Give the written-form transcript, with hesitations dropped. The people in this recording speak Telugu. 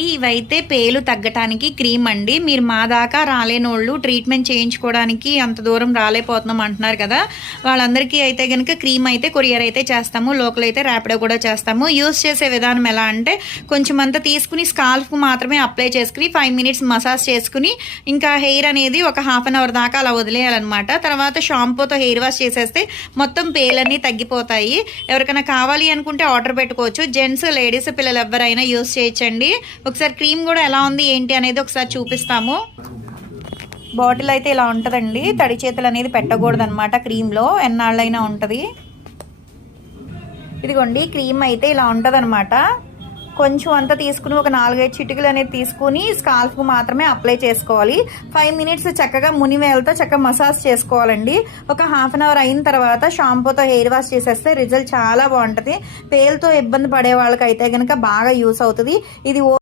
ఇవైతే పేలు తగ్గటానికి క్రీమ్ అండి. మీరు మా దాకా రాలేనోళ్ళు ట్రీట్మెంట్ చేయించుకోవడానికి అంత దూరం రాలేకపోతున్నాం అంటున్నారు కదా, వాళ్ళందరికీ అయితే కనుక క్రీమ్ అయితే కొరియర్ అయితే చేస్తాము. లోకల్ అయితే ర్యాపిడో కూడా చేస్తాము. యూస్ చేసే విధానం ఎలా అంటే, కొంచెం అంతా తీసుకుని స్కాల్ఫ్కు మాత్రమే అప్లై చేసుకుని 5 మినిట్స్ మసాజ్ చేసుకుని ఇంకా హెయిర్ అనేది ఒక హాఫ్ అన్ అవర్ దాకా అలా వదిలేయాలన్నమాట. తర్వాత షాంపూతో హెయిర్ వాష్ చేసేస్తే మొత్తం పేలన్నీ తగ్గిపోతాయి. ఎవరికైనా కావాలి అనుకుంటే ఆర్డర్ పెట్టుకోవచ్చు. జెంట్స్, లేడీస్, పిల్లలు ఎవరైనా యూస్ చేయొచ్చండి. ఒకసారి క్రీమ్ కూడా ఎలా ఉంది ఏంటి అనేది ఒకసారి చూపిస్తాము. బాటిల్ అయితే ఇలా ఉంటుందండి. తడి చేతులు అనేది పెట్టకూడదు అనమాట. క్రీమ్లో ఎన్నాళ్ళైనా ఉంటుంది. ఇదిగోండి క్రీమ్ అయితే ఇలా ఉంటుంది అనమాట. కొంచెం అంతా తీసుకుని ఒక 4-5 చిటికలు అనేది తీసుకుని స్కాల్ఫ్కు మాత్రమే అప్లై చేసుకోవాలి. 5 మినిట్స్ చక్కగా మునివేలతో చక్కగా మసాజ్ చేసుకోవాలండి. ఒక హాఫ్ అన్ అవర్ అయిన తర్వాత షాంపూతో హెయిర్ వాష్ చేసేస్తే రిజల్ట్ చాలా బాగుంటుంది. పేలుతో ఇబ్బంది పడే వాళ్ళకైతే కనుక బాగా యూస్ అవుతుంది ఇది.